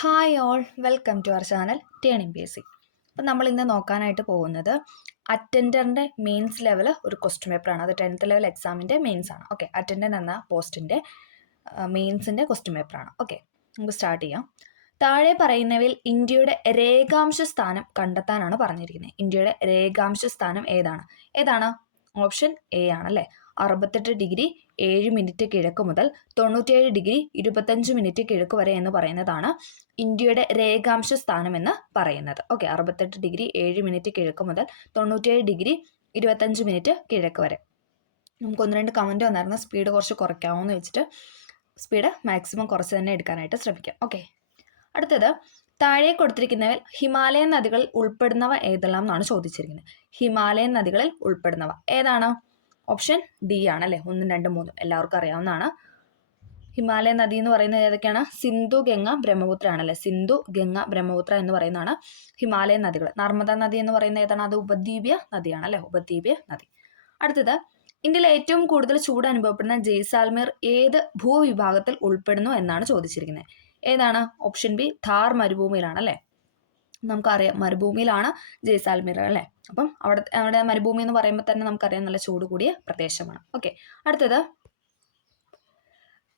Hi all, welcome to our channel turning basic. അപ്പം നമ്മൾ ഇന്ന് നോക്കാനായിട്ട് പോകുന്നത് അറ്റൻഡറിൻ്റെ മെയിൻസ് ലെവൽ ഒരു ക്വസ്റ്റ്യൻ പേപ്പറാണ്. അത് 10th ലെവൽ എക്സാമിൻ്റെ മെയിൻസ് ആണ്. ഓക്കെ, അറ്റൻഡർ എന്ന പോസ്റ്റിൻ്റെ മെയിൻസിൻ്റെ ക്വസ്റ്റ്യൻ പേപ്പറാണ്. ഓക്കെ, നമുക്ക് സ്റ്റാർട്ട് ചെയ്യാം. താഴെ പറയുന്നവയിൽ ഇന്ത്യയുടെ രേഖാംശ സ്ഥാനം കണ്ടെത്താനാണ് പറഞ്ഞിരിക്കുന്നത്. ഇന്ത്യയുടെ രേഖാംശ സ്ഥാനം ഏതാണ്? ഓപ്ഷൻ എ ആണല്ലേ. 68°7' കിഴക്ക് മുതൽ 97°25' കിഴക്ക് വരെ എന്ന് പറയുന്നതാണ് ഇന്ത്യയുടെ രേഖാംശ സ്ഥാനം എന്ന് പറയുന്നത്. ഓക്കെ, 68°7' കിഴക്ക് മുതൽ 97°25' കിഴക്ക് വരെ. നമുക്ക് ഒന്ന് രണ്ട് കമൻറ്റ് വന്നായിരുന്നു, സ്പീഡ് കുറച്ച് കുറയ്ക്കാമെന്ന് വെച്ചിട്ട് സ്പീഡ് മാക്സിമം കുറച്ച് തന്നെ എടുക്കാനായിട്ട് ശ്രമിക്കാം. ഓക്കെ, അടുത്തത് താഴെ കൊടുത്തിരിക്കുന്നവയിൽ ഹിമാലയൻ നദികളിൽ ഉൾപ്പെടുന്നവ ഏതെല്ലാം എന്നാണ് ചോദിച്ചിരിക്കുന്നത്. ഹിമാലയൻ നദികളിൽ ഉൾപ്പെടുന്നവ ഏതാണ്? ഓപ്ഷൻ ഡി ആണല്ലേ. 1, 2, 3 എല്ലാവർക്കും അറിയാവുന്നതാണ്. ഹിമാലയൻ നദി എന്ന് പറയുന്നത് ഏതൊക്കെയാണ്? സിന്ധു, ഗംഗ, ബ്രഹ്മപുത്ര ആണല്ലേ. സിന്ധു, ഗംഗ, ബ്രഹ്മപുത്ര എന്ന് പറയുന്നതാണ് ഹിമാലയൻ നദികൾ. നർമ്മദ നദി എന്ന് പറയുന്നത് ഏതാണ്? അത് ഉപദ്വീപീയ നദിയാണല്ലേ, ഉപദ്വീപീയ നദി. അടുത്തത് ഇന്ത്യയിൽ ഏറ്റവും കൂടുതൽ ചൂട് അനുഭവപ്പെടുന്ന ജയ്സാൽമീർ ഏത് ഭൂവിഭാഗത്തിൽ ഉൾപ്പെടുന്നു എന്നാണ് ചോദിച്ചിരിക്കുന്നത്. ഏതാണ്? ഓപ്ഷൻ ബി ഥാർ മരുഭൂമിയിലാണല്ലേ. നമുക്കറിയാം മരുഭൂമിയിലാണ് ജയ്സാൽമീർ അല്ലേ. അപ്പം അവിടെ മരുഭൂമി എന്ന് പറയുമ്പോൾ തന്നെ നമുക്കറിയാം നല്ല ചൂട് കൂടിയ പ്രദേശമാണ്. ഓക്കെ, അടുത്തത്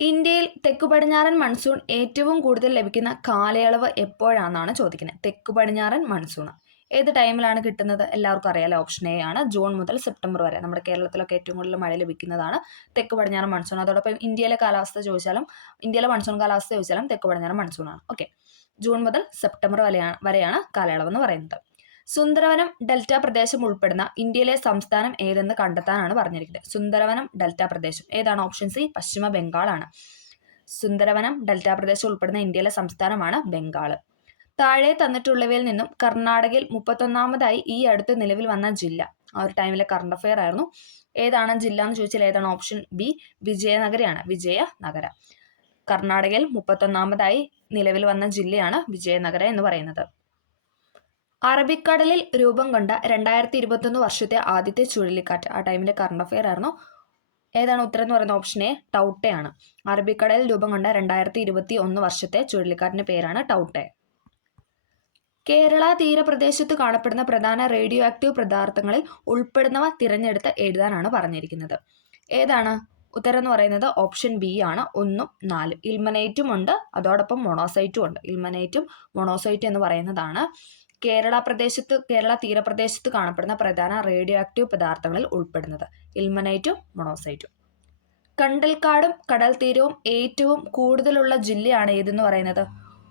ഇന്ത്യയിൽ തെക്കു പടിഞ്ഞാറൻ മൺസൂൺ ഏറ്റവും കൂടുതൽ ലഭിക്കുന്ന കാലയളവ് എപ്പോഴാണെന്നാണ് ചോദിക്കുന്നത്. തെക്കു പടിഞ്ഞാറൻ മൺസൂൺ ഏത് ടൈമിലാണ് കിട്ടുന്നത്? എല്ലാവർക്കും അറിയാലോ. ഓപ്ഷൻ എ ആണ്. ജൂൺ മുതൽ സെപ്റ്റംബർ വരെ. നമ്മുടെ കേരളത്തിലൊക്കെ ഏറ്റവും കൂടുതൽ മഴ ലഭിക്കുന്നതാണ് തെക്കു പടിഞ്ഞാറൻ മൺസൂൺ. അതോടൊപ്പം ഇന്ത്യയിലെ മൺസൂൺ കാലാവസ്ഥ ചോദിച്ചാലും തെക്കു പടിഞ്ഞാറൻ മൺസൂണാണ്. ഓക്കെ, ജൂൺ മുതൽ സെപ്റ്റംബർ വരെയാണ് കാലയളവ് എന്ന് പറയുന്നത്. സുന്ദരവനം ഡെൽറ്റ പ്രദേശം ഉൾപ്പെടുന്ന ഇന്ത്യയിലെ സംസ്ഥാനം ഏതെന്ന് കണ്ടെത്താനാണ് പറഞ്ഞിരിക്കുന്നത്. സുന്ദരവനം ഡെൽറ്റ പ്രദേശം ഏതാണ്? ഓപ്ഷൻ സി പശ്ചിമ ബംഗാളാണ്. സുന്ദരവനം ഡെൽറ്റ പ്രദേശം ഉൾപ്പെടുന്ന ഇന്ത്യയിലെ സംസ്ഥാനമാണ് ബംഗാൾ. താഴെ തന്നിട്ടുള്ളവയിൽ നിന്നും കർണാടകയിൽ 31ാമതായി ഈ അടുത്ത് നിലവിൽ വന്ന ജില്ല, ആ ഒരു ടൈമിലെ കറണ്ട് അഫെയർ ആയിരുന്നു. ഏതാണ് ജില്ല എന്ന് ചോദിച്ചാൽ ഏതാണ്? ഓപ്ഷൻ ബി വിജയനഗരയാണ്. വിജയനഗര. കർണാടകയിൽ 31ാമതായി നിലവിൽ വന്ന ജില്ലയാണ് വിജയനഗര എന്ന് പറയുന്നത്. അറബിക്കടലിൽ രൂപം കൊണ്ട 2021 വർഷത്തെ ആദ്യത്തെ ചുഴലിക്കാറ്റ്, ആ ടൈമിലെ കറണ്ട് അഫെയർ ആയിരുന്നു. ഏതാണ് ഉത്തരം എന്ന് പറയുന്നത്? ഓപ്ഷൻ എ ടൗട്ടെയാണ്. അറബിക്കടലിൽ രൂപം കൊണ്ട 2021 വർഷത്തെ ചുഴലിക്കാറ്റിന്റെ പേരാണ് ടൗട്ടെ. കേരള തീരപ്രദേശത്ത് കാണപ്പെടുന്ന പ്രധാന റേഡിയോ ആക്റ്റീവ് പദാർത്ഥങ്ങളിൽ ഉൾപ്പെടുന്നവ തിരഞ്ഞെടുത്ത് എഴുതാനാണ് പറഞ്ഞിരിക്കുന്നത്. ഏതാണ്? ഉത്തരം എന്ന് പറയുന്നത് ഓപ്ഷൻ ബി ആണ്. 1, 4 ഇൽമനൈറ്റും ഉണ്ട്, അതോടൊപ്പം മൊണോസൈറ്റും ഉണ്ട്. ഇൽമനൈറ്റും മൊണോസൈറ്റും എന്ന് പറയുന്നതാണ് കേരള തീരപ്രദേശത്ത് കാണപ്പെടുന്ന പ്രധാന റേഡിയോ ആക്റ്റീവ് പദാർത്ഥങ്ങളിൽ ഉൾപ്പെടുന്നത്. ഇൽമനൈറ്റും മൊണോസൈറ്റും. കണ്ടൽക്കാടും കടൽ തീരവും ഏറ്റവും കൂടുതലുള്ള ജില്ലയാണ് ഏതെന്ന് പറയുന്നത്?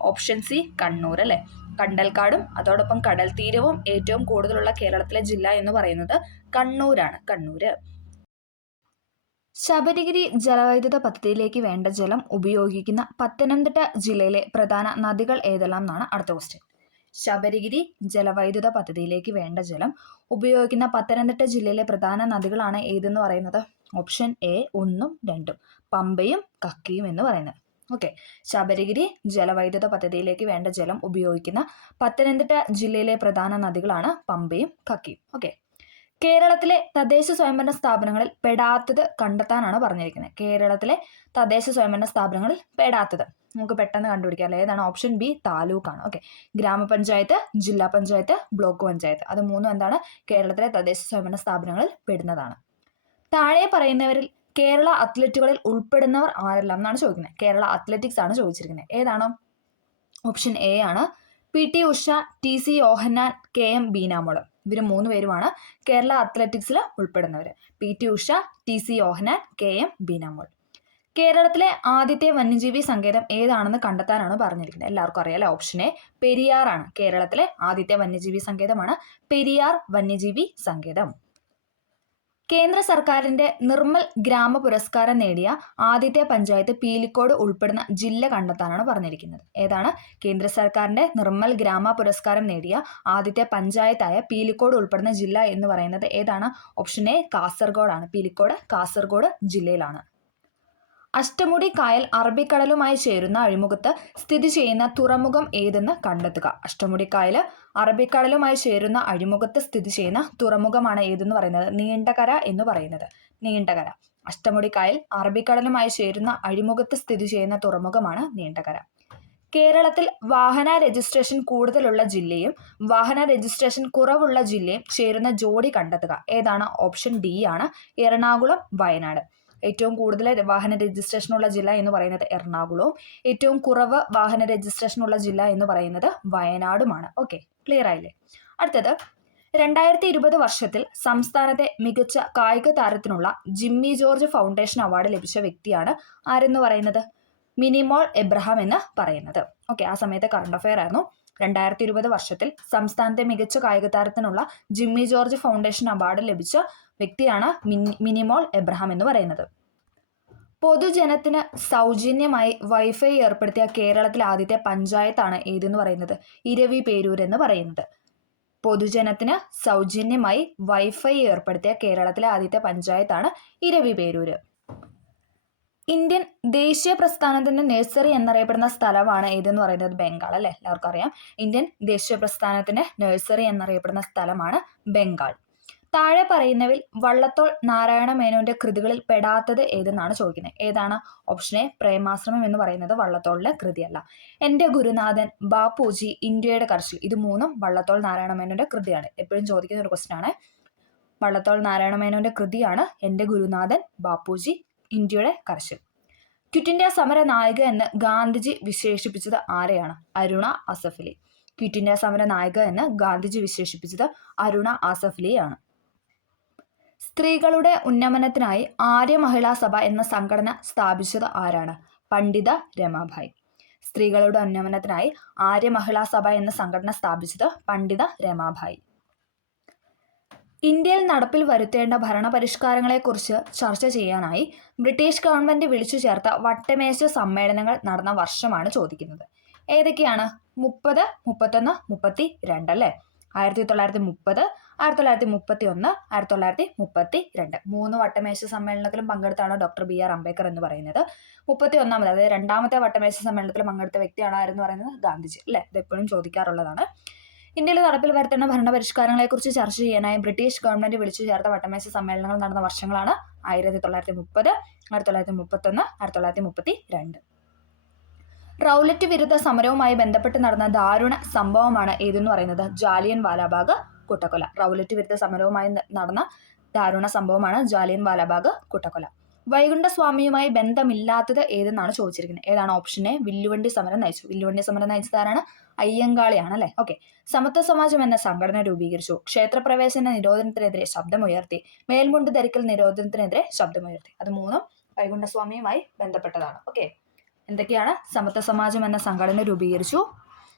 ഓപ്ഷൻ സി കണ്ണൂർ അല്ലെ. കണ്ടൽക്കാടും അതോടൊപ്പം കടൽ തീരവും ഏറ്റവും കൂടുതലുള്ള കേരളത്തിലെ ജില്ല എന്ന് പറയുന്നത് കണ്ണൂരാണ്. കണ്ണൂര്. ശബരിഗിരി ജലവൈദ്യുത പദ്ധതിയിലേക്ക് വേണ്ട ജലം ഉപയോഗിക്കുന്ന പത്തനംതിട്ട ജില്ലയിലെ പ്രധാന നദികൾ ഏതെല്ലാം എന്നാണ് അടുത്ത ക്വസ്റ്റ്യൻ. ശബരിഗിരി ജലവൈദ്യുത പദ്ധതിയിലേക്ക് വേണ്ട ജലം ഉപയോഗിക്കുന്ന പത്തനംതിട്ട ജില്ലയിലെ പ്രധാന നദികളാണ് ഏതെന്ന് പറയുന്നത്? ഓപ്ഷൻ എ 1, 2 പമ്പയും കക്കിയും എന്ന് പറയുന്നത്. ഓക്കെ, ശബരിഗിരി ജലവൈദ്യുത പദ്ധതിയിലേക്ക് വേണ്ട ജലം ഉപയോഗിക്കുന്ന പത്തനംതിട്ട ജില്ലയിലെ പ്രധാന നദികളാണ് പമ്പയും കക്കിയും. ഓക്കെ, കേരളത്തിലെ തദ്ദേശ സ്വയംഭരണ സ്ഥാപനങ്ങളിൽ പെടാത്തത് കണ്ടെത്താനാണ് പറഞ്ഞിരിക്കുന്നത്. കേരളത്തിലെ തദ്ദേശ സ്വയംഭരണ സ്ഥാപനങ്ങളിൽ പെടാത്തത് നമുക്ക് പെട്ടെന്ന് കണ്ടുപിടിക്കാം അല്ലേ. ഏതാണ്? Option B താലൂക്കാണ്. ഓക്കെ, ഗ്രാമപഞ്ചായത്ത്, ജില്ലാ പഞ്ചായത്ത്, ബ്ലോക്ക് പഞ്ചായത്ത്, അത് മൂന്നും എന്താണ്? കേരളത്തിലെ തദ്ദേശ സ്വയംഭരണ സ്ഥാപനങ്ങളിൽ പെടുന്നതാണ്. താഴെ പറയുന്നവരിൽ കേരള അത്ലറ്റുകളിൽ ഉൾപ്പെടുന്നവർ ആരെല്ലാം എന്നാണ് ചോദിക്കുന്നത്. കേരള അത്ലറ്റിക്സ് ആണ് ചോദിച്ചിരിക്കുന്നത്. ഏതാണ്? ഓപ്ഷൻ എ ആണ്. PT ഉഷ, TC യോഹന്നാൻ, KM ബീനാമോൾ. ഇവർ 3 പേരുമാണ് കേരള അത്ലറ്റിക്സിൽ ഉൾപ്പെടുന്നവർ. PT ഉഷ, TC യോഹന്നാൻ, KM ബീനാമോൾ. കേരളത്തിലെ ആദ്യത്തെ വന്യജീവി സങ്കേതം ഏതാണെന്ന് കണ്ടെത്താനാണ് പറഞ്ഞിരിക്കുന്നത്. എല്ലാവർക്കും അറിയാലോ. ഓപ്ഷൻ എ പെരിയാർ ആണ്. കേരളത്തിലെ ആദ്യത്തെ വന്യജീവി സങ്കേതമാണ് പെരിയാർ വന്യജീവി സങ്കേതം. കേന്ദ്ര സർക്കാരിന്റെ നിർമ്മൽ ഗ്രാമ പുരസ്കാരം നേടിയ ആദ്യത്തെ പഞ്ചായത്ത് പീലിക്കോട് ഉൾപ്പെടുന്ന ജില്ല കണ്ടെത്താനാണ് പറഞ്ഞിരിക്കുന്നത്. ഏതാണ്? കേന്ദ്ര സർക്കാരിന്റെ നിർമ്മൽ ഗ്രാമ പുരസ്കാരം നേടിയ ആദ്യത്തെ പഞ്ചായത്തായ പീലിക്കോട് ഉൾപ്പെടുന്ന ജില്ല എന്ന് പറയുന്നത് ഏതാണ്? ഓപ്ഷൻ എ കാസർഗോഡ് ആണ്. പീലിക്കോട് കാസർഗോഡ് ജില്ലയിലാണ്. അഷ്ടമുടി കായൽ അറബിക്കടലുമായി ചേരുന്ന അഴിമുഖത്ത് സ്ഥിതി ചെയ്യുന്ന തുറമുഖം ഏതെന്ന് കണ്ടെത്തുക. അഷ്ടമുടി കായൽ അറബിക്കടലുമായി ചേരുന്ന അഴിമുഖത്ത് സ്ഥിതി ചെയ്യുന്ന തുറമുഖമാണ് ഏതെന്ന് പറയുന്നത്? നീണ്ടകര എന്ന് പറയുന്നത്. നീണ്ടകര. അഷ്ടമുടി കായൽ അറബിക്കടലുമായി ചേരുന്ന അഴിമുഖത്ത് സ്ഥിതി ചെയ്യുന്ന തുറമുഖമാണ് നീണ്ടകര. കേരളത്തിൽ വാഹന രജിസ്ട്രേഷൻ കൂടുതലുള്ള ജില്ലയും വാഹന രജിസ്ട്രേഷൻ കുറവുള്ള ജില്ലയും ചേരുന്ന ജോഡി കണ്ടെത്തുക. ഏതാണ്? ഓപ്ഷൻ ഡി ആണ്, എറണാകുളം, വയനാട്. ഏറ്റവും കൂടുതൽ വാഹന രജിസ്ട്രേഷൻ ഉള്ള ജില്ല എന്ന് പറയുന്നത് എറണാകുളവും ഏറ്റവും കുറവ് വാഹന രജിസ്ട്രേഷൻ ഉള്ള ജില്ല എന്ന് പറയുന്നത് വയനാടുമാണ്. ഓക്കെ, ക്ലിയർ ആയില്ലേ? അടുത്തത് 2020 വർഷത്തിൽ സംസ്ഥാനത്തെ മികച്ച കായിക താരത്തിനുള്ള ജിമ്മി ജോർജ് ഫൗണ്ടേഷൻ അവാർഡ് ലഭിച്ച വ്യക്തിയാണ് ആരെന്ന് പറയുന്നത്? മിനിമോൾ എബ്രഹാം എന്ന് പറയുന്നത്. ഓക്കെ, ആ സമയത്ത് കറണ്ട് അഫെയർ ആയിരുന്നു. 2020 വർഷത്തിൽ സംസ്ഥാനത്തെ മികച്ച കായിക താരത്തിനുള്ള ജിമ്മി ജോർജ് ഫൗണ്ടേഷൻ അവാർഡ് ലഭിച്ച വ്യക്തിയാണ് മിനിമോൾ എബ്രഹാം എന്ന് പറയുന്നത്. പൊതുജനത്തിന് സൗജന്യമായി വൈഫൈ ഏർപ്പെടുത്തിയ കേരളത്തിലെ ആദ്യത്തെ പഞ്ചായത്താണ് ഏതെന്ന് പറയുന്നത്? ഇരവിപേരൂർ എന്ന് പറയുന്നത്. പൊതുജനത്തിന് സൗജന്യമായി വൈഫൈ ഏർപ്പെടുത്തിയ കേരളത്തിലെ ആദ്യത്തെ പഞ്ചായത്താണ് ഇരവിപേരൂർ. ഇന്ത്യൻ ദേശീയ പ്രസ്ഥാനത്തിന്റെ നഴ്സറി എന്നറിയപ്പെടുന്ന സ്ഥലമാണ് ഏതെന്ന് പറയുന്നത്? ബംഗാൾ അല്ലെ, എല്ലാവർക്കും അറിയാം. ഇന്ത്യൻ ദേശീയ പ്രസ്ഥാനത്തിന്റെ നഴ്സറി എന്നറിയപ്പെടുന്ന സ്ഥലമാണ് ബംഗാൾ. താഴെ പറയുന്നവയിൽ വള്ളത്തോൾ നാരായണ മേനോന്റെ കൃതികളിൽ പെടാത്തത് ഏതെന്നാണ് ചോദിക്കുന്നത്. ഏതാണ്? ഓപ്ഷൻ എ, പ്രേമാശ്രമം എന്ന് പറയുന്നത് വള്ളത്തോളിന്റെ കൃതിയല്ല. എൻ്റെ ഗുരുനാഥൻ, ബാപ്പുജി, ഇന്ത്യയുടെ കർശിൽ, ഇത് മൂന്നും വള്ളത്തോൾ നാരായണ മേനോന്റെ കൃതിയാണ്. എപ്പോഴും ചോദിക്കുന്ന ഒരു ക്വസ്റ്റ്യൻ ആണ്. വള്ളത്തോൾ നാരായണ മേനോന്റെ കൃതിയാണ് എൻ്റെ ഗുരുനാഥൻ, ബാപ്പുജി, ഇന്ത്യയുടെ കർശിൽ. ക്വിറ്റ് ഇന്ത്യ സമര നായിക എന്ന് ഗാന്ധിജി വിശേഷിപ്പിച്ചത് ആരെയാണ്? അരുണ ആസഫ് അലി. ക്വിറ്റ് ഇന്ത്യ സമര നായിക എന്ന് ഗാന്ധിജി വിശേഷിപ്പിച്ചത് അരുണ ആസഫ് അലിയാണ്. സ്ത്രീകളുടെ ഉന്നമനത്തിനായി ആര്യ മഹിളാ സഭ എന്ന സംഘടന സ്ഥാപിച്ചത് ആരാണ്? പണ്ഡിത രമാഭായി. സ്ത്രീകളുടെ ഉന്നമനത്തിനായി ആര്യ മഹിളാ സഭ എന്ന സംഘടന സ്ഥാപിച്ചത് പണ്ഡിത രമാഭായി. ഇന്ത്യയിൽ നടപ്പിൽ വരുത്തേണ്ട ഭരണപരിഷ്കാരങ്ങളെക്കുറിച്ച് ചർച്ച ചെയ്യാനായി ബ്രിട്ടീഷ് ഗവൺമെന്റ് വിളിച്ചു ചേർത്ത വട്ടമേശ സമ്മേളനങ്ങൾ നടന്ന വർഷമാണ് ചോദിക്കുന്നത്. ഏതൊക്കെയാണ്? 30, 31, 32 അല്ലേ? 1930, 1931, 1932. 3 വട്ടമേശ സമ്മേളനത്തിലും പങ്കെടുത്താണ് ഡോക്ടർ BR അംബേദ്കർ എന്ന് പറയുന്നത്. 31ാമത്, അതായത് 2ാമത്തെ വട്ടമേശ സമ്മേളനത്തിൽ പങ്കെടുത്ത വ്യക്തിയാണ് ആരെന്ന് പറയുന്നത്? ഗാന്ധിജി അല്ലേ? ഇത് എപ്പോഴും ചോദിക്കാറുള്ളതാണ്. ഇന്ത്യയിൽ നടപ്പിൽ വരുത്തേണ്ട ഭരണപരിഷ്കാരങ്ങളെക്കുറിച്ച് ചർച്ച ചെയ്യാനായി ബ്രിട്ടീഷ് ഗവൺമെന്റ് വിളിച്ചു ചേർത്ത വട്ടമേശ സമ്മേളനങ്ങൾ നടന്ന വർഷങ്ങളാണ് 1930, 1931, 1932. റൗലറ്റ് വിരുദ്ധ സമരവുമായി ബന്ധപ്പെട്ട് നടന്ന ദാരുണ സംഭവമാണ് ഏതെന്ന് പറയുന്നത്? ജാലിയൻ വാലാബാഗ് കൂട്ടക്കൊല. റൗലറ്റ് വിരുദ്ധ സമരവുമായി നടന്ന ദാരുണ സംഭവമാണ് ജാലിയൻ വാലാബാഗ് കൂട്ടക്കൊല. വൈകുണ്ഠസ്വാമിയുമായി ബന്ധമില്ലാത്തത് ഏതെന്നാണ് ചോദിച്ചിരിക്കുന്നത്. ഏതാണ്? ഓപ്ഷൻ എ, വില്ലുവണ്ടി സമരം നയിച്ചു. വില്ലുവണ്ടി സമരം നയിച്ചത് ആരാണ്? അയ്യങ്കാളിയാണ് അല്ലെ? ഓക്കെ. സമത്വ സമാജം എന്ന സംഘടന രൂപീകരിച്ചു. ക്ഷേത്രപ്രവേശന നിരോധനത്തിനെതിരെ ശബ്ദമുയർത്തി. മേൽമുണ്ട് ധരിക്കൽ നിരോധനത്തിനെതിരെ ശബ്ദമുയർത്തി. അത് മൂന്നും വൈകുണ്ഠസ്വാമിയുമായി ബന്ധപ്പെട്ടതാണ്. ഓക്കെ, എന്തൊക്കെയാണ്? സമത്വ സമാജം എന്ന സംഘടന രൂപീകരിച്ചു,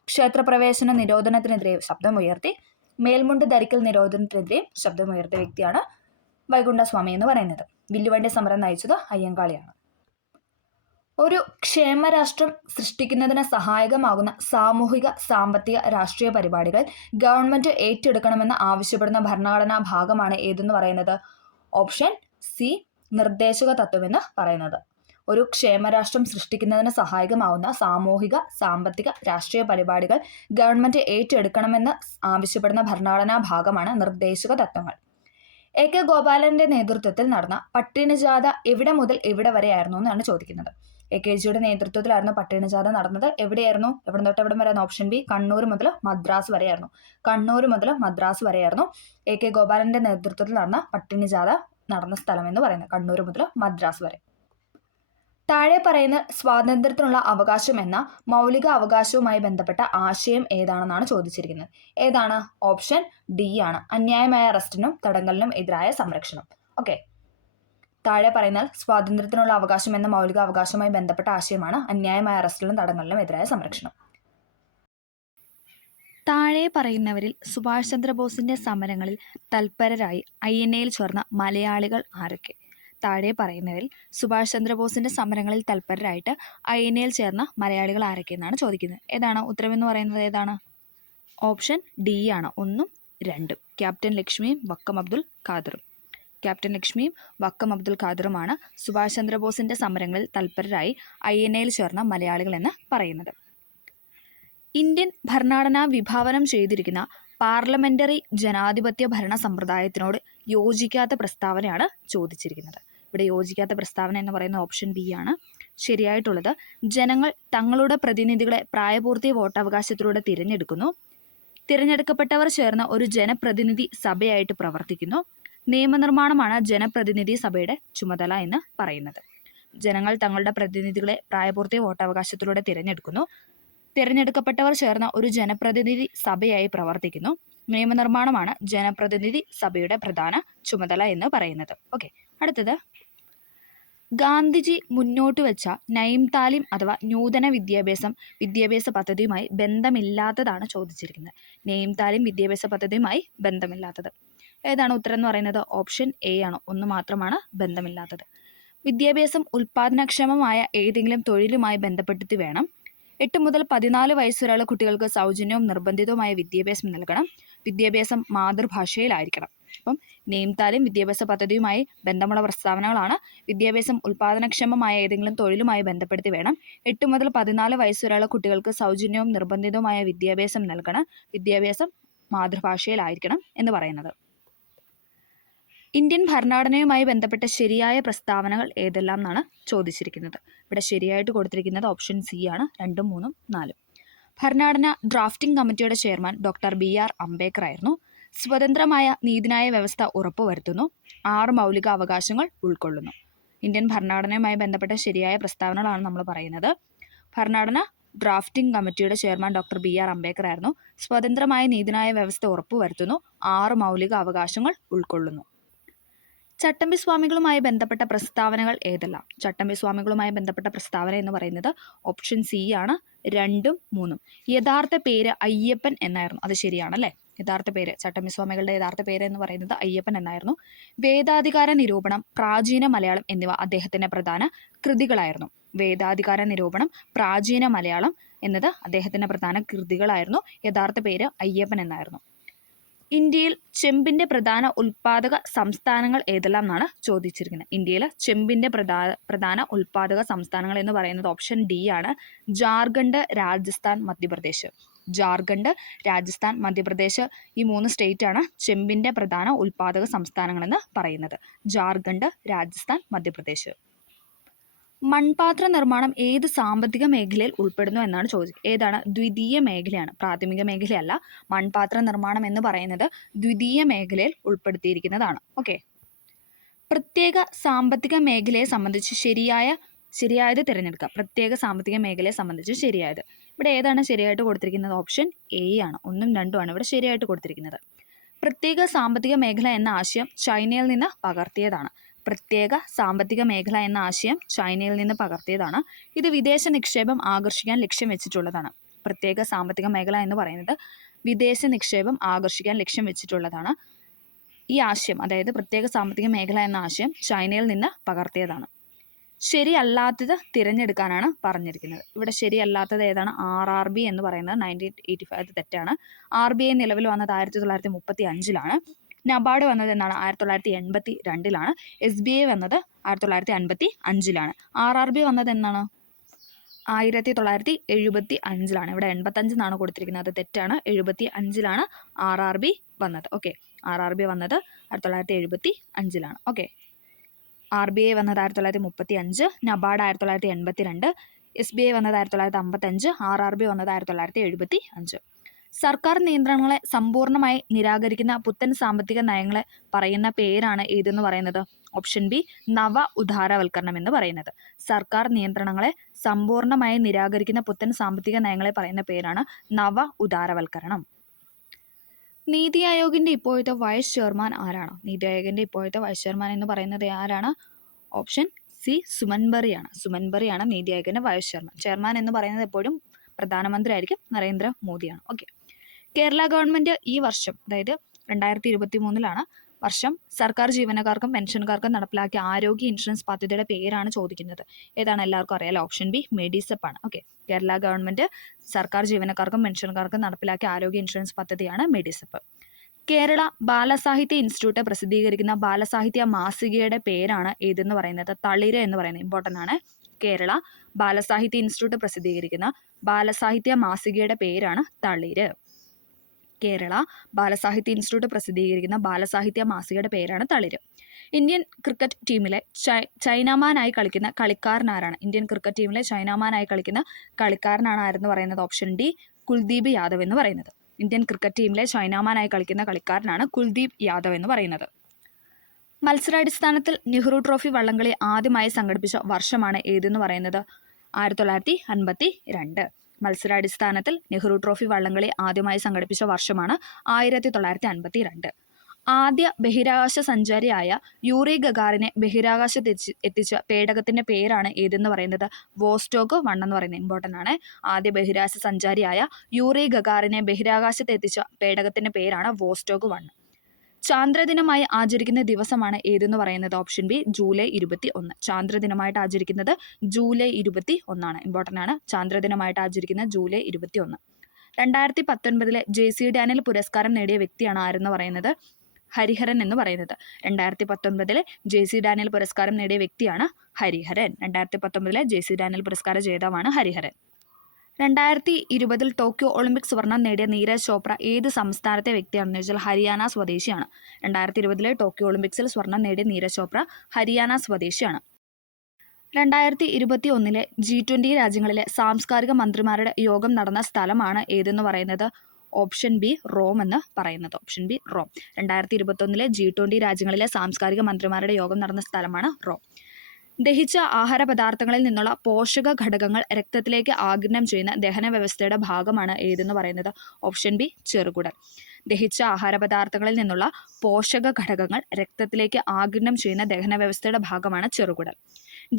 ക്ഷേത്രപ്രവേശന നിരോധനത്തിനെതിരെ ശബ്ദമുയർത്തി, മേൽമുണ്ട് ധരിക്കൽ നിരോധനത്തിനെതിരെ ശബ്ദമുയർത്തിയ വ്യക്തിയാണ് വൈകുണ്ഠസ്വാമി എന്ന് പറയുന്നത്. വില്ലുവണ്ടി സമരം നയിച്ചത് അയ്യങ്കാളിയാണ്. ഒരു ക്ഷേമരാഷ്ട്രം സൃഷ്ടിക്കുന്നതിന് സഹായകമാകുന്ന സാമൂഹിക, സാമ്പത്തിക, രാഷ്ട്രീയ പരിപാടികൾ ഗവൺമെന്റ് ഏറ്റെടുക്കണമെന്ന് ആവശ്യപ്പെടുന്ന ഭരണഘടനാ ഭാഗമാണ് ഏതെന്ന് പറയുന്നത്? ഓപ്ഷൻ സി, നിർദ്ദേശക തത്വം എന്ന് പറയുന്നത്. ഒരു ക്ഷേമരാഷ്ട്രം സൃഷ്ടിക്കുന്നതിന് സഹായകമാവുന്ന സാമൂഹിക, സാമ്പത്തിക, രാഷ്ട്രീയ പരിപാടികൾ ഗവൺമെന്റ് ഏറ്റെടുക്കണമെന്ന് ആവശ്യപ്പെടുന്ന ഭരണഘടനാ ഭാഗമാണ് നിർദ്ദേശക തത്വങ്ങൾ. AK ഗോപാലന്റെ നേതൃത്വത്തിൽ നടന്ന പട്ടിണിജാഥ എവിടെ മുതൽ എവിടെ വരെയായിരുന്നു എന്നാണ് ചോദിക്കുന്നത്. AKജിയുടെ നേതൃത്വത്തിലായിരുന്നു പട്ടിണിജാഥ നടന്നത്. എവിടെയായിരുന്നു? എവിടെ തൊട്ട് എവിടെ വരെയായിരുന്നു? ഓപ്ഷൻ ബി, കണ്ണൂർ മുതൽ മദ്രാസ് വരെയായിരുന്നു. കണ്ണൂർ മുതൽ മദ്രാസ് വരെയായിരുന്നു AK ഗോപാലന്റെ നേതൃത്വത്തിൽ നടന്ന പട്ടിണിജാഥ നടന്ന സ്ഥലം എന്ന് പറയുന്നത്. കണ്ണൂർ മുതൽ മദ്രാസ് വരെ. താഴെ പറയുന്ന സ്വാതന്ത്ര്യത്തിനുള്ള അവകാശം എന്ന മൗലിക അവകാശവുമായി ബന്ധപ്പെട്ട ആശയം ഏതാണെന്നാണ് ചോദിച്ചിരിക്കുന്നത്. ഏതാണ്? ഓപ്ഷൻ ഡി ആണ്, അന്യായമായ അറസ്റ്റിനും തടങ്കലിനും എതിരായ സംരക്ഷണം. ഓക്കെ, താഴെ പറയുന്ന സ്വാതന്ത്ര്യത്തിനുള്ള അവകാശം എന്ന മൗലിക അവകാശവുമായി ബന്ധപ്പെട്ട ആശയമാണ് അന്യായമായ അറസ്റ്റിനും തടങ്കലിനും എതിരായ സംരക്ഷണം. താഴെ പറയുന്നവരിൽ സുഭാഷ് ചന്ദ്രബോസിന്റെ സമരങ്ങളിൽ തൽപരരായി INA യിൽ ചേർന്ന മലയാളികൾ ആരൊക്കെ? താഴെ പറയുന്നവരിൽ സുഭാഷ് ചന്ദ്രബോസിന്റെ സമരങ്ങളിൽ തൽപരരായിട്ട് INA യിൽ ചേർന്ന മലയാളികൾ ആരൊക്കെയെന്നാണ് ചോദിക്കുന്നത്. ഏതാണ് ഉത്തരവെന്ന് പറയുന്നത്? ഏതാണ്? ഓപ്ഷൻ ഡി ആണ്, 1ഉം 2ഉം. ക്യാപ്റ്റൻ ലക്ഷ്മിയും വക്കം അബ്ദുൽ ഖാദറും. ക്യാപ്റ്റൻ ലക്ഷ്മിയും വക്കം അബ്ദുൽ ഖാദറുമാണ് സുഭാഷ് ചന്ദ്രബോസിന്റെ സമരങ്ങളിൽ തൽപരരായി INA യിൽ ചേർന്ന മലയാളികൾ എന്ന് പറയുന്നത്. ഇന്ത്യൻ ഭരണഘടന വിഭാവനം ചെയ്തിരിക്കുന്ന പാർലമെന്ററി ജനാധിപത്യ ഭരണ സമ്പ്രദായത്തിനോട് യോജിക്കാത്ത പ്രസ്താവനയാണ് ചോദിച്ചിരിക്കുന്നത്. ഇവിടെ യോജിക്കാത്ത പ്രസ്താവന എന്ന് പറയുന്ന ഓപ്ഷൻ ബി ആണ്. ശരിയായിട്ടുള്ളത് ജനങ്ങൾ തങ്ങളുടെ പ്രതിനിധികളെ പ്രായപൂർത്തി വോട്ടവകാശത്തിലൂടെ തിരഞ്ഞെടുക്കുന്നു. തിരഞ്ഞെടുക്കപ്പെട്ടവർ ചേർന്ന് ഒരു ജനപ്രതിനിധി സഭയായിട്ട് പ്രവർത്തിക്കുന്നു. നിയമനിർമ്മാണമാണ് ജനപ്രതിനിധി സഭയുടെ ചുമതല എന്ന് പറയുന്നത്. ജനങ്ങൾ തങ്ങളുടെ പ്രതിനിധികളെ പ്രായപൂർത്തി വോട്ടവകാശത്തിലൂടെ തിരഞ്ഞെടുക്കുന്നു. തിരഞ്ഞെടുക്കപ്പെട്ടവർ ചേർന്ന ഒരു ജനപ്രതിനിധി സഭയായി പ്രവർത്തിക്കുന്നു. നിയമനിർമ്മാണമാണ് ജനപ്രതിനിധി സഭയുടെ പ്രധാന ചുമതല എന്ന് പറയുന്നത്. ഓക്കെ, അടുത്തത് ഗാന്ധിജി മുന്നോട്ട് വെച്ച നയിം താലിം അഥവാ നൂതന വിദ്യാഭ്യാസ പദ്ധതിയുമായി ബന്ധമില്ലാത്തതാണ് ചോദിച്ചിരിക്കുന്നത്. നയിം താലിം വിദ്യാഭ്യാസ പദ്ധതിയുമായി ബന്ധമില്ലാത്തത് ഏതാണ്? ഉത്തരം എന്ന് പറയുന്നത് ഓപ്ഷൻ എ ആണ്. ഒന്ന് മാത്രമാണ് ബന്ധമില്ലാത്തത്. വിദ്യാഭ്യാസം ഉൽപാദനക്ഷമമായ ഏതെങ്കിലും തൊഴിലുമായി ബന്ധപ്പെടുത്തി വേണം. 8 മുതൽ 14 വയസ്സുവരെയുള്ള കുട്ടികൾക്ക് സൗജന്യവും നിർബന്ധിതവുമായ വിദ്യാഭ്യാസം നൽകണം. വിദ്യാഭ്യാസം മാതൃഭാഷയിലായിരിക്കണം. അപ്പം നെയിം താലിം വിദ്യാഭ്യാസ പദ്ധതിയുമായി ബന്ധമുള്ള പ്രസ്താവനകളാണ്. വിദ്യാഭ്യാസം ഉൽപാദനക്ഷമമായ ഏതെങ്കിലും തൊഴിലുമായി ബന്ധപ്പെടുത്തി വേണം. 8 മുതൽ 14 വയസ്സുവരെയുള്ള കുട്ടികൾക്ക് സൗജന്യവും നിർബന്ധിതവുമായ വിദ്യാഭ്യാസം നൽകണം. വിദ്യാഭ്യാസം മാതൃഭാഷയിലായിരിക്കണം എന്ന് പറയുന്നത്. ഇന്ത്യൻ ഭരണഘടനയുമായി ബന്ധപ്പെട്ട ശരിയായ പ്രസ്താവനകൾ ഏതെല്ലാം എന്നാണ് ചോദിച്ചിരിക്കുന്നത്. ഇവിടെ ശരിയായിട്ട് കൊടുത്തിരിക്കുന്നത് ഓപ്ഷൻ സി ആണ്. 2, 3, 4. ഭരണഘടന ഡ്രാഫ്റ്റിംഗ് കമ്മിറ്റിയുടെ ചെയർമാൻ ഡോക്ടർ BR അംബേദ്കർ ആയിരുന്നു. സ്വതന്ത്രമായ നീതിന്യായ വ്യവസ്ഥ ഉറപ്പുവരുത്തുന്നു. 6 മൗലിക അവകാശങ്ങൾ ഉൾക്കൊള്ളുന്നു. ഇന്ത്യൻ ഭരണഘടനയുമായി ബന്ധപ്പെട്ട ശരിയായ പ്രസ്താവനകളാണ് നമ്മൾ പറയുന്നത്. ഭരണഘടന ഡ്രാഫ്റ്റിംഗ് കമ്മിറ്റിയുടെ ചെയർമാൻ ഡോക്ടർ BR അംബേദ്കർ ആയിരുന്നു. സ്വതന്ത്രമായ നീതിന്യായ വ്യവസ്ഥ ഉറപ്പുവരുത്തുന്നു. 6 മൗലിക അവകാശങ്ങൾ ഉൾക്കൊള്ളുന്നു. ചട്ടമ്പി സ്വാമികളുമായി ബന്ധപ്പെട്ട പ്രസ്താവനകൾ ഏതെല്ലാം? ചട്ടമ്പി സ്വാമികളുമായി ബന്ധപ്പെട്ട പ്രസ്താവന എന്ന് പറയുന്നത് ഓപ്ഷൻ സി ആണ്. 2, 3. യഥാർത്ഥ പേര് അയ്യപ്പൻ എന്നായിരുന്നു. അത് ശരിയാണല്ലേ? യഥാർത്ഥ പേര് ചട്ടമ്പി സ്വാമികളുടെ യഥാർത്ഥ പേര് എന്ന് പറയുന്നത് അയ്യപ്പൻ എന്നായിരുന്നു. വേദാധികാര നിരൂപണം, പ്രാചീന മലയാളം എന്നിവ അദ്ദേഹത്തിന്റെ പ്രധാന കൃതികളായിരുന്നു. വേദാധികാര നിരൂപണം, പ്രാചീന മലയാളം എന്നത് അദ്ദേഹത്തിന്റെ പ്രധാന കൃതികളായിരുന്നു. യഥാർത്ഥ പേര് അയ്യപ്പൻ എന്നായിരുന്നു. ഇന്ത്യയിൽ ചെമ്പിന്റെ പ്രധാന ഉൽപാദക സംസ്ഥാനങ്ങൾ ഏതെല്ലാം എന്നാണ് ചോദിച്ചിരിക്കുന്നത്. ഇന്ത്യയിൽ ചെമ്പിന്റെ പ്രധാന ഉൽപാദക സംസ്ഥാനങ്ങൾ എന്ന് പറയുന്നത് ഓപ്ഷൻ ഡി ആണ്. ജാർഖണ്ഡ്, രാജസ്ഥാൻ, മധ്യപ്രദേശ്. ജാർഖണ്ഡ്, രാജസ്ഥാൻ, മധ്യപ്രദേശ് ഈ 3 സ്റ്റേറ്റ് ആണ് ചെമ്പിന്റെ പ്രധാന ഉൽപാദക സംസ്ഥാനങ്ങൾ എന്ന് പറയുന്നത്. ജാർഖണ്ഡ്, രാജസ്ഥാൻ, മധ്യപ്രദേശ്. മൺപാത്ര നിർമ്മാണം ഏത് സാമ്പത്തിക മേഖലയിൽ ഉൾപ്പെടുന്നു എന്നാണ് ചോദിച്ചത്. ഏതാണ്? ദ്വിതീയ മേഖലയാണ്, പ്രാഥമിക മേഖലയല്ല. മൺപാത്ര നിർമ്മാണം എന്ന് പറയുന്നത് ദ്വിതീയ മേഖലയിൽ ഉൾപ്പെടുത്തിയിരിക്കുന്നതാണ്. ഓക്കെ, പ്രത്യേക സാമ്പത്തിക മേഖലയെ സംബന്ധിച്ച് ശരിയായത് തിരഞ്ഞെടുക്കുക. പ്രത്യേക സാമ്പത്തിക മേഖലയെ സംബന്ധിച്ച് ശരിയായത്. ഇവിടെ ഏതാണ് ശരിയായിട്ട് കൊടുത്തിരിക്കുന്നത്? ഓപ്ഷൻ എ ആണ്. 1ഉം 2ഉം ആണ് ഇവിടെ ശരിയായിട്ട് കൊടുത്തിരിക്കുന്നത്. പ്രത്യേക സാമ്പത്തിക മേഖല എന്ന ആശയം ചൈനയിൽ നിന്ന് പകർത്തിയതാണ്. പ്രത്യേക സാമ്പത്തിക മേഖല എന്ന ആശയം ചൈനയിൽ നിന്ന് പകർത്തിയതാണ്. ഇത് വിദേശ നിക്ഷേപം ആകർഷിക്കാൻ ലക്ഷ്യം വെച്ചിട്ടുള്ളതാണ്. പ്രത്യേക സാമ്പത്തിക മേഖല എന്ന് പറയുന്നത് വിദേശ നിക്ഷേപം ആകർഷിക്കാൻ ലക്ഷ്യം വെച്ചിട്ടുള്ളതാണ്. ഈ ആശയം, അതായത് പ്രത്യേക സാമ്പത്തിക മേഖല എന്ന ആശയം ചൈനയിൽ നിന്ന് പകർത്തിയതാണ്. ശരിയല്ലാത്തത് തിരഞ്ഞെടുക്കാനാണ് പറഞ്ഞിരിക്കുന്നത്. ഇവിടെ ശരിയല്ലാത്തത് ഏതാണ്? RRB എന്ന് പറയുന്നത് 1985 തെറ്റാണ്. RBI നിലവിൽ വന്നത് 1935-ലാണ്. നബാർഡ് വന്നത് എന്നാണ്? 1982-ലാണ്. SBI വന്നത് 1955-ലാണ്. RRB വന്നത് എന്നാണ്? 1975-ലാണ്. ഇവിടെ 85 എന്നാണ് കൊടുത്തിരിക്കുന്നത്. അത് തെറ്റാണ്. 75-ലാണ് RRB വന്നത്. ഓക്കെ, RRB വന്നത് 1975-ലാണ്. ഓക്കെ, RBI വന്നത് 1935, നബാർഡ് 1982, SBI വന്നത് 1955, RRB വന്നത് 1975. സർക്കാർ നിയന്ത്രണങ്ങളെ സമ്പൂർണ്ണമായി നിരാകരിക്കുന്ന പുത്തൻ സാമ്പത്തിക നയങ്ങളെ പറയുന്ന പേരാണ് ഏതെന്ന് പറയുന്നത്? ഓപ്ഷൻ ബി, നവ ഉദാരവൽക്കരണം എന്ന് പറയുന്നത്. സർക്കാർ നിയന്ത്രണങ്ങളെ സമ്പൂർണ്ണമായി നിരാകരിക്കുന്ന പുത്തൻ സാമ്പത്തിക നയങ്ങളെ പറയുന്ന പേരാണ് നവ ഉദാരവൽക്കരണം. നീതി ആയോഗിന്റെ ഇപ്പോഴത്തെ വൈസ് ചെയർമാൻ ആരാണ്? നീതി ആയോഗിന്റെ ഇപ്പോഴത്തെ വൈസ് ചെയർമാൻ എന്ന് പറയുന്നത് ആരാണ്? ഓപ്ഷൻ സി, സുമൻ ബറിയാണ്. സുമൻ ബറിയാണ് നീതി ആയോഗിന്റെ വൈസ് ചെയർമാൻ. ചെയർമാൻ എന്ന് പറയുന്നത് എപ്പോഴും പ്രധാനമന്ത്രി ആയിരിക്കും, നരേന്ദ്രമോദിയാണ്. ഓക്കെ, കേരള ഗവൺമെന്റ് ഈ വർഷം, അതായത് 2023-ലാണ് വർഷം, സർക്കാർ ജീവനക്കാർക്കും പെൻഷൻകാർക്കും നടപ്പിലാക്കിയ ആരോഗ്യ ഇൻഷുറൻസ് പദ്ധതിയുടെ പേരാണ് ചോദിക്കുന്നത്. ഏതാണ്? എല്ലാവർക്കും അറിയാലോ, ഓപ്ഷൻ ബി, മെഡിസെപ്പ് ആണ്. ഓക്കെ, കേരള ഗവൺമെന്റ് സർക്കാർ ജീവനക്കാർക്കും പെൻഷൻകാർക്കും നടപ്പിലാക്കിയ ആരോഗ്യ ഇൻഷുറൻസ് പദ്ധതിയാണ് മെഡിസെപ്പ്. കേരള ബാലസാഹിത്യ ഇൻസ്റ്റിറ്റ്യൂട്ട് പ്രസിദ്ധീകരിക്കുന്ന ബാലസാഹിത്യ മാസികയുടെ പേരാണ് ഏതെന്ന് പറയുന്നത്? തളിര് എന്ന് പറയുന്നത് ഇമ്പോർട്ടൻ്റ് ആണ്. കേരള ബാലസാഹിത്യ ഇൻസ്റ്റിറ്റ്യൂട്ട് പ്രസിദ്ധീകരിക്കുന്ന ബാലസാഹിത്യ മാസികയുടെ പേരാണ് തളിര്. കേരള ബാലസാഹിത്യ ഇൻസ്റ്റിറ്റ്യൂട്ട് പ്രസിദ്ധീകരിക്കുന്ന ബാലസാഹിത്യ മാസികയുടെ പേരാണ് തളിര്. ഇന്ത്യൻ ക്രിക്കറ്റ് ടീമിലെ ചൈനാമാനായി കളിക്കുന്ന കളിക്കാരനാരാണ്? ഇന്ത്യൻ ക്രിക്കറ്റ് ടീമിലെ ചൈനാമാനായി കളിക്കുന്ന കളിക്കാരനാണ് ആരെന്ന് പറയുന്നത്? ഓപ്ഷൻ ഡി കുൽദീപ് യാദവ് എന്ന് പറയുന്നത്. ഇന്ത്യൻ ക്രിക്കറ്റ് ടീമിലെ ചൈനാമാനായി കളിക്കുന്ന കളിക്കാരനാണ് കുൽദീപ് യാദവ് എന്ന് പറയുന്നത്. മത്സരാടിസ്ഥാനത്തിൽ നെഹ്റു ട്രോഫി വള്ളംകളി ആദ്യമായി സംഘടിപ്പിച്ച വർഷമാണ് ഏതെന്ന് പറയുന്നത്? 1952. മത്സരാടിസ്ഥാനത്തിൽ നെഹ്റു ട്രോഫി വള്ളംകളി ആദ്യമായി സംഘടിപ്പിച്ച വർഷമാണ് 1952. ആദ്യ ബഹിരാകാശ സഞ്ചാരിയായ യൂറി ഗഗാറിനെ ബഹിരാകാശത്ത് എത്തിച്ച പേടകത്തിന്റെ പേരാണ് ഏതെന്ന് പറയുന്നത്? വോസ്റ്റോക്ക് 1 എന്ന് പറയുന്നത് ഇമ്പോർട്ടൻ്റ് ആണ്. ആദ്യ ബഹിരാകാശ സഞ്ചാരിയായ യൂറി ഗഗാറിനെ ബഹിരാകാശത്ത് എത്തിച്ച പേടകത്തിന്റെ പേരാണ് വോസ്റ്റോക്ക് 1. ചാന്ദ്രദിനമായി ആചരിക്കുന്ന ദിവസമാണ് ഏതെന്ന് പറയുന്നത്? Option B July 21. ചാന്ദ്രദിനമായിട്ട് ആചരിക്കുന്നത് ജൂലൈ 21 ഇമ്പോർട്ടൻ്റ് ആണ്. ചാന്ദ്രദിനമായിട്ട് ആചരിക്കുന്നത് ജൂലൈ 21. 2019 JC ഡാനിയൽ പുരസ്കാരം നേടിയ വ്യക്തിയാണ് ആരെന്ന് പറയുന്നത്? ഹരിഹരൻ എന്ന് പറയുന്നത്. 2019 JC ഡാനിയൽ പുരസ്കാരം നേടിയ വ്യക്തിയാണ് ഹരിഹരൻ. 2019 JC ഡാനിയൽ പുരസ്കാര ജേതാവാണ് ഹരിഹരൻ. 2020 ടോക്കിയോ ഒളിമ്പിക്സ് സ്വർണം നേടിയ നീരജ് ചോപ്ര ഏത് സംസ്ഥാനത്തെ വ്യക്തിയാണെന്ന് ചോദിച്ചാൽ ഹരിയാന സ്വദേശിയാണ്. 2020 ടോക്കിയോ ഒളിമ്പിക്സിൽ സ്വർണം നേടിയ നീരജ് ചോപ്ര ഹരിയാന സ്വദേശിയാണ്. 2021 G20 രാജ്യങ്ങളിലെ സാംസ്കാരിക മന്ത്രിമാരുടെ യോഗം നടന്ന സ്ഥലമാണ് ഏതെന്ന് പറയുന്നത്? ഓപ്ഷൻ ബി റോം എന്ന് പറയുന്നത്. Option B Rome. 2021 G20 രാജ്യങ്ങളിലെ സാംസ്കാരിക മന്ത്രിമാരുടെ യോഗം നടന്ന സ്ഥലമാണ് റോം. ദഹിച്ച ആഹാര പദാർത്ഥങ്ങളിൽ നിന്നുള്ള പോഷക ഘടകങ്ങൾ രക്തത്തിലേക്ക് ആഗിരണം ചെയ്യുന്ന ദഹന വ്യവസ്ഥയുടെ ഭാഗമാണ് ഏതെന്ന് പറയുന്നത്? Option B ചെറുകുടൽ. ദഹിച്ച ആഹാര പദാർത്ഥങ്ങളിൽ നിന്നുള്ള പോഷക ഘടകങ്ങൾ രക്തത്തിലേക്ക് ആഗിരണം ചെയ്യുന്ന ദഹന വ്യവസ്ഥയുടെ ഭാഗമാണ് ചെറുകുടൽ.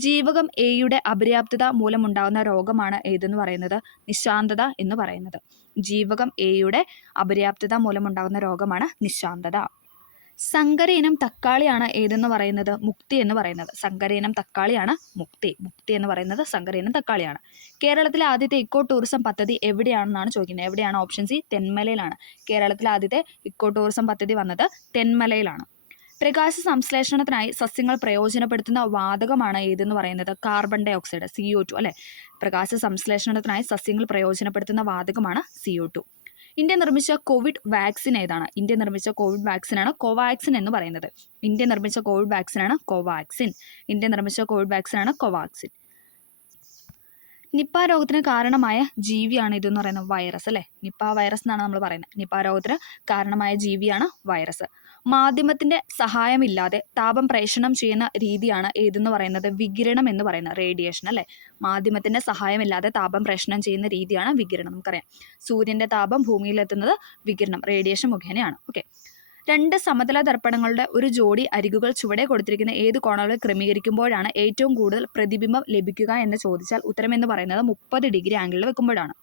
ജീവകം എയുടെ അപര്യാപ്തത മൂലമുണ്ടാകുന്ന രോഗമാണ് ഏതെന്ന് പറയുന്നത്? നിശാന്തത എന്ന് പറയുന്നത്. ജീവകം എയുടെ അപര്യാപ്തത മൂലമുണ്ടാകുന്ന രോഗമാണ് നിശാന്തത. സങ്കര ഇനം തക്കാളിയാണ് ഏതെന്ന് പറയുന്നത്? മുക്തി എന്ന് പറയുന്നത്. സങ്കര ഇനം തക്കാളിയാണ് മുക്തി. മുക്തി എന്ന് പറയുന്നത് സങ്കര ഇനം തക്കാളിയാണ്. കേരളത്തിലെ ആദ്യത്തെ ഇക്കോ ടൂറിസം പദ്ധതി എവിടെയാണെന്നാണ് ചോദിക്കുന്നത്. എവിടെയാണ്? ഓപ്ഷൻ സി തെന്മലയിലാണ്. കേരളത്തിലെ ആദ്യത്തെ ഇക്കോ ടൂറിസം പദ്ധതി വന്നത് തെന്മലയിലാണ്. പ്രകാശ സംശ്ലേഷണത്തിനായി സസ്യങ്ങൾ പ്രയോജനപ്പെടുത്തുന്ന വാതകമാണ് ഏതെന്ന് പറയുന്നത്? കാർബൺ ഡൈ ഓക്സൈഡ്, CO2 അല്ലെ. പ്രകാശ സംശ്ലേഷണത്തിനായി സസ്യങ്ങൾ പ്രയോജനപ്പെടുത്തുന്ന വാതകമാണ് CO2. ഇന്ത്യ നിർമ്മിച്ച കോവിഡ് വാക്സിൻ ഏതാണ്? ഇന്ത്യ നിർമ്മിച്ച കോവിഡ് വാക്സിനാണ് കോവാക്സിൻ എന്ന് പറയുന്നത്. ഇന്ത്യ നിർമ്മിച്ച കോവിഡ് വാക്സിനാണ് കോവാക്സിൻ. ഇന്ത്യ നിർമ്മിച്ച കോവിഡ് വാക്സിനാണ് കോവാക്സിൻ. നിപ്പ രോഗത്തിന് കാരണമായ ജീവിയാണ് ഇതെന്ന് പറയുന്നത് വൈറസ് അല്ലേ. നിപ്പ വൈറസ് എന്നാണ് നമ്മൾ പറയുന്നത്. നിപ്പ രോഗത്തിന് കാരണമായ ജീവിയാണ് വൈറസ്. മാധ്യമത്തിന്റെ സഹായമില്ലാതെ താപം പ്രേഷണം ചെയ്യുന്ന രീതിയാണ് ഏതെന്ന് പറയുന്നത്? വികിരണം എന്ന് പറയുന്നത്. റേഡിയേഷൻ അല്ലേ. മാധ്യമത്തിന്റെ സഹായമില്ലാതെ താപം പ്രേഷണം ചെയ്യുന്ന രീതിയാണ് വികിരണം. നമുക്കറിയാം സൂര്യന്റെ താപം ഭൂമിയിലെത്തുന്നത് വികിരണം റേഡിയേഷൻ മുഖേനയാണ്. ഓക്കെ. 2 സമതല ദർപ്പണങ്ങളുടെ ഒരു ജോഡി അരികുകൾ ചുവടെ കൊടുത്തിരിക്കുന്ന ഏത് കോണുകൾ ക്രമീകരിക്കുമ്പോഴാണ് ഏറ്റവും കൂടുതൽ പ്രതിബിംബം ലഭിക്കുക എന്ന് ചോദിച്ചാൽ ഉത്തരം എന്ന് പറയുന്നത് 30 ഡിഗ്രി ആംഗിളിൽ വെക്കുമ്പോഴാണ്.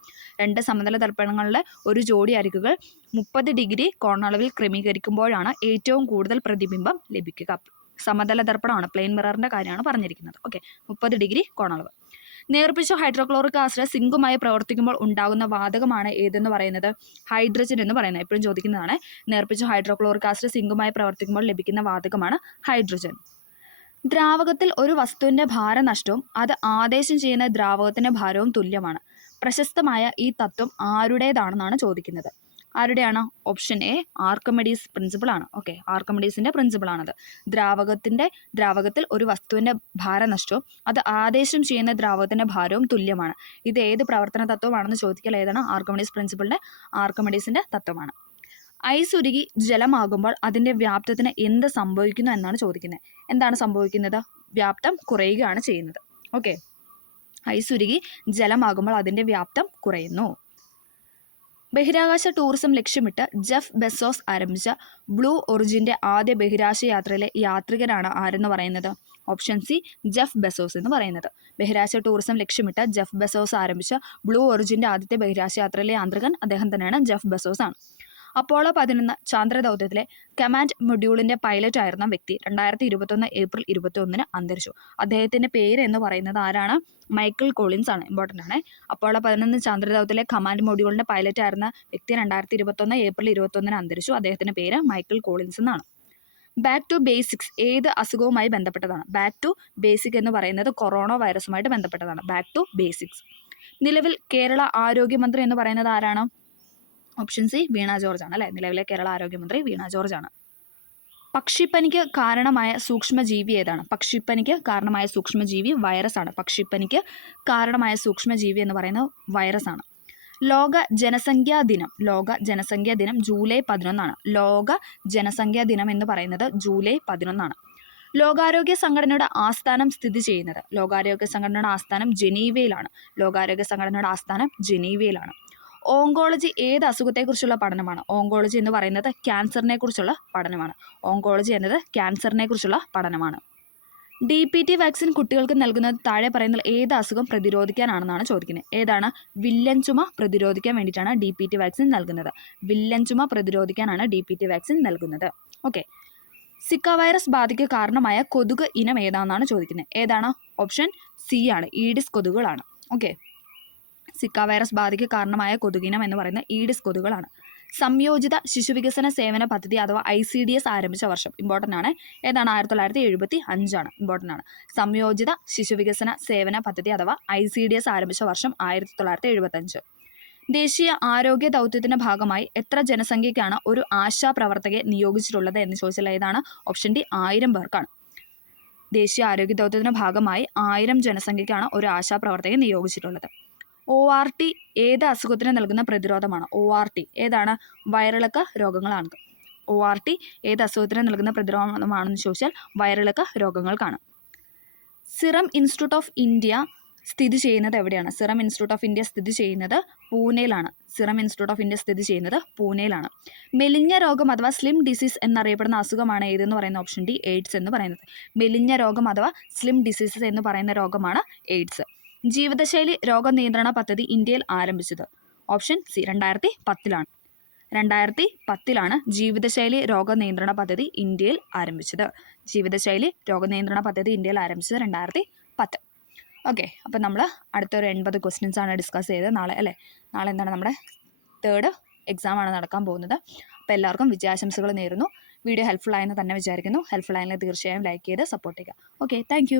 2 സമതല ദർപ്പണങ്ങളുടെ ഒരു ജോഡി അരികുകൾ 30 ഡിഗ്രി കോണളവിൽ ക്രമീകരിക്കുമ്പോഴാണ് ഏറ്റവും കൂടുതൽ പ്രതിബിംബം ലഭിക്കുക. സമതല ദർപ്പണമാണ്, പ്ലെയിൻ മിററിന്റെ കാര്യമാണ് പറഞ്ഞിരിക്കുന്നത്. ഓക്കെ. 30 ഡിഗ്രി കോണളവ്. നേർപ്പിച്ച ഹൈഡ്രോക്ലോറിക് ആസിഡ് സിങ്കുമായി പ്രവർത്തിക്കുമ്പോൾ ഉണ്ടാകുന്ന വാതകമാണ് ഏതെന്ന് പറയുന്നത്? ഹൈഡ്രജൻ എന്ന് പറയുന്നത്. എപ്പോഴും ചോദിക്കുന്നതാണ്. നേർപ്പിച്ച ഹൈഡ്രോക്ലോറിക് ആസിഡ് സിങ്കുമായി പ്രവർത്തിക്കുമ്പോൾ ലഭിക്കുന്ന വാതകമാണ് ഹൈഡ്രജൻ. ദ്രാവകത്തിൽ ഒരു വസ്തുവിന്റെ ഭാരനഷ്ടവും അത് ആദേശം ചെയ്യുന്ന ദ്രാവകത്തിന്റെ ഭാരവും തുല്യമാണ്. പ്രശസ്തമായ ഈ തത്വം ആരുടേതാണെന്നാണ് ചോദിക്കുന്നത്. ആരുടെയാണ്? ഓപ്ഷൻ എ ആർക്കിമിഡീസ് പ്രിൻസിപ്പിൾ ആണ്. ഓക്കെ. ആർക്കിമിഡീസിന്റെ പ്രിൻസിപ്പിൾ ആണത്. ദ്രാവകത്തിൽ ഒരു വസ്തുവിന്റെ ഭാരനഷ്ടവും അത് ആദേശം ചെയ്യുന്ന ദ്രാവകത്തിന്റെ ഭാരവും തുല്യമാണ്. ഇത് ഏത് പ്രവർത്തന തത്വമാണെന്ന് ചോദിക്കൽ ഏതാണ്? ആർക്കിമിഡീസിന്റെ തത്വമാണ്. ഐസ് ഉരുകി ജലമാകുമ്പോൾ അതിന്റെ വ്യാപ്തത്തിന് എന്ത് സംഭവിക്കുന്നു എന്നാണ് ചോദിക്കുന്നത്. എന്താണ് സംഭവിക്കുന്നത്? വ്യാപ്തം കുറയുകയാണ് ചെയ്യുന്നത്. ഓക്കെ. ഐസ് ഉരുകി ജലമാകുമ്പോൾ അതിന്റെ വ്യാപ്തം കുറയുന്നു. ബഹിരാകാശ ടൂറിസം ലക്ഷ്യമിട്ട് ജെഫ് ബെസോസ് ആരംഭിച്ച ബ്ലൂ ഒറിജിന്റെ ആദ്യ ബഹിരാകാശ യാത്രയിലെ യാത്രികനാണ് ആരെന്ന് പറയുന്നത്? ഓപ്ഷൻ സി ജെഫ് ബെസോസ് എന്ന് പറയുന്നത്. ബഹിരാകാശ ടൂറിസം ലക്ഷ്യമിട്ട് ജെഫ് ബെസോസ് ആരംഭിച്ച ബ്ലൂ ഒറിജിന്റെ ആദ്യത്തെ ബഹിരാകാശ യാത്രയിലെ യാത്രികൻ അദ്ദേഹം തന്നെയാണ്. ജെഫ് ബെസോസ് ആണ്. അപ്പോളോ 11 ചാന്ദ്രദൗത്യത്തിലെ കമാൻഡ് മൊഡ്യൂളിന്റെ പൈലറ്റ് ആയിരുന്ന വ്യക്തി 2021 ഏപ്രിൽ 21 അന്തരിച്ചു. അദ്ദേഹത്തിന്റെ പേര് എന്ന് പറയുന്നത് ആരാണ്? മൈക്കിൾ കോളിൻസ് ആണ്. ഇമ്പോർട്ടൻ്റ് ആണ്. അപ്പോളോ 11 ചാന്ദ്രദൗത്യത്തിലെ കമാൻഡ് മൊഡ്യൂളിന്റെ പൈലറ്റ് ആയിരുന്ന വ്യക്തി 2021 ഏപ്രിൽ 21 അന്തരിച്ചു. അദ്ദേഹത്തിന്റെ പേര് മൈക്കിൾ കോളിൻസ് എന്നാണ്. ബാക്ക് ടു ബേസിക്സ് ഏത് അസുഖവുമായി ബന്ധപ്പെട്ടതാണ്? ബാക്ക് ടു ബേസിക് എന്ന് പറയുന്നത് കൊറോണ വൈറസുമായിട്ട് ബന്ധപ്പെട്ടതാണ്. Back to basics. നിലവിൽ കേരള ആരോഗ്യമന്ത്രി എന്ന് പറയുന്നത് ആരാണ്? ഓപ്ഷൻ സി വീണ ജോർജ് ആണ് അല്ലേ, നിലവിലെ കേരള ആരോഗ്യമന്ത്രി വീണ ജോർജ് ആണ്. പക്ഷിപ്പനിക്ക് കാരണമായ സൂക്ഷ്മജീവി ഏതാണ്? പക്ഷിപ്പനിക്ക് കാരണമായ സൂക്ഷ്മജീവി വൈറസ് ആണ്. പക്ഷിപ്പനിക്ക് കാരണമായ സൂക്ഷ്മജീവി എന്ന് പറയുന്നത് വൈറസ് ആണ്. ലോക ജനസംഖ്യാ ദിനം ജൂലൈ 11 ലോക ജനസംഖ്യാ ദിനം എന്ന് പറയുന്നത് ജൂലൈ 11. ലോകാരോഗ്യ സംഘടനയുടെ ആസ്ഥാനം സ്ഥിതി ചെയ്യുന്നത്, ലോകാരോഗ്യ സംഘടനയുടെ ആസ്ഥാനം ജനീവയിലാണ്. ഓങ്കോളജി ഏത് അസുഖത്തെക്കുറിച്ചുള്ള പഠനമാണ്? ഓങ്കോളജി എന്ന് പറയുന്നത് ക്യാൻസറിനെ കുറിച്ചുള്ള പഠനമാണ്. DPT വാക്സിൻ കുട്ടികൾക്ക് നൽകുന്നത് താഴെ പറയുന്ന ഏത് അസുഖം പ്രതിരോധിക്കാനാണെന്നാണ് ചോദിക്കുന്നത്. ഏതാണ്? വില്ലൻ ചുമ പ്രതിരോധിക്കാൻ വേണ്ടിയിട്ടാണ് DPT വാക്സിൻ നൽകുന്നത്. ഓക്കെ. സിക്ക വൈറസ് ബാധയ്ക്ക് കാരണമായ കൊതുക് ഇനം ഏതാണെന്നാണ് ചോദിക്കുന്നത്. ഏതാണ്? ഓപ്ഷൻ സി ആണ്, ഈഡിസ് കൊതുകുകളാണ്. ഓക്കെ. സിക്ക വൈറസ് ബാധയ്ക്ക് കാരണമായ കൊതുകിനം എന്ന് പറയുന്നത് ഈഡിസ് കൊതുകുകളാണ്. സംയോജിത ശിശുവികസന സേവന പദ്ധതി അഥവാ ICDS ആരംഭിച്ച വർഷം ഇമ്പോർട്ടൻ്റ് ആണ്. ഏതാണ്? 1975 ഇമ്പോർട്ടൻ്റ് ആണ്. സംയോജിത ശിശുവികസന സേവന പദ്ധതി അഥവാ ICDS ആരംഭിച്ച വർഷം 1975. ദേശീയ ആരോഗ്യ ദൗത്യത്തിന്റെ ഭാഗമായി എത്ര ജനസംഖ്യയ്ക്കാണ് ഒരു ആശാ പ്രവർത്തകയെ നിയോഗിച്ചിട്ടുള്ളത് എന്ന് ചോദിച്ചാൽ ഏതാണ്? ഓപ്ഷൻ ഡി 1000 പേർക്കാണ്. ദേശീയ ആരോഗ്യ ദൗത്യത്തിന്റെ ഭാഗമായി 1000 ജനസംഖ്യയ്ക്കാണ് ഒരു ആശാ പ്രവർത്തകയെ നിയോഗിച്ചിട്ടുള്ളത്. ORT ഏത് അസുഖത്തിന് നൽകുന്ന പ്രതിരോധമാണ്? ORT ഏതാണ്? വയറിളക്ക രോഗങ്ങളാണ്. ORT ഏത് അസുഖത്തിന് നൽകുന്ന പ്രതിരോധമാണെന്ന് ചോദിച്ചാൽ വയറിളക്ക രോഗങ്ങൾക്കാണ്. സിറം ഇൻസ്റ്റിറ്റ്യൂട്ട് ഓഫ് ഇന്ത്യ സ്ഥിതി ചെയ്യുന്നത് എവിടെയാണ്? സിറം ഇൻസ്റ്റിറ്റ്യൂട്ട് ഓഫ് ഇന്ത്യ സ്ഥിതി ചെയ്യുന്നത് പൂനെയിലാണ്. മെലിഞ്ഞ രോഗം അഥവാ സ്ലിം ഡിസീസ് എന്നറിയപ്പെടുന്ന അസുഖമാണ് ഏതെന്ന് പറയുന്ന ഓപ്ഷൻ ഡി എയ്ഡ്സ് എന്ന് പറയുന്നത്. മെലിഞ്ഞ രോഗം അഥവാ സ്ലിം ഡിസീസസ് എന്ന് പറയുന്ന രോഗമാണ് എയ്ഡ്സ്. ജീവിതശൈലി രോഗനിയന്ത്രണ പദ്ധതി ഇന്ത്യയിൽ ആരംഭിച്ചത്? ഓപ്ഷൻ സി 2010 2010 ജീവിതശൈലി രോഗനിയന്ത്രണ പദ്ധതി ഇന്ത്യയിൽ ആരംഭിച്ചത്. 2010. ഓക്കെ. അപ്പം നമ്മൾ അടുത്തൊരു 80 ക്വസ്റ്റ്യൻസ് ആണ് ഡിസ്കസ് ചെയ്തത്. നാളെ എന്താണ് നമ്മുടെ 3rd എക്സാമാണ് നടക്കാൻ പോകുന്നത്. അപ്പോൾ എല്ലാവർക്കും വിജയാശംസകൾ നേരുന്നു. വീഡിയോ ഹെൽപ്ഫുൾ ആയെന്ന് തന്നെ വിചാരിക്കുന്നു. ഹെൽപ്ഫുൾ ആയെങ്കിൽ തീർച്ചയായും ലൈക്ക് ചെയ്ത് സപ്പോർട്ട് ചെയ്യുക. Okay, thank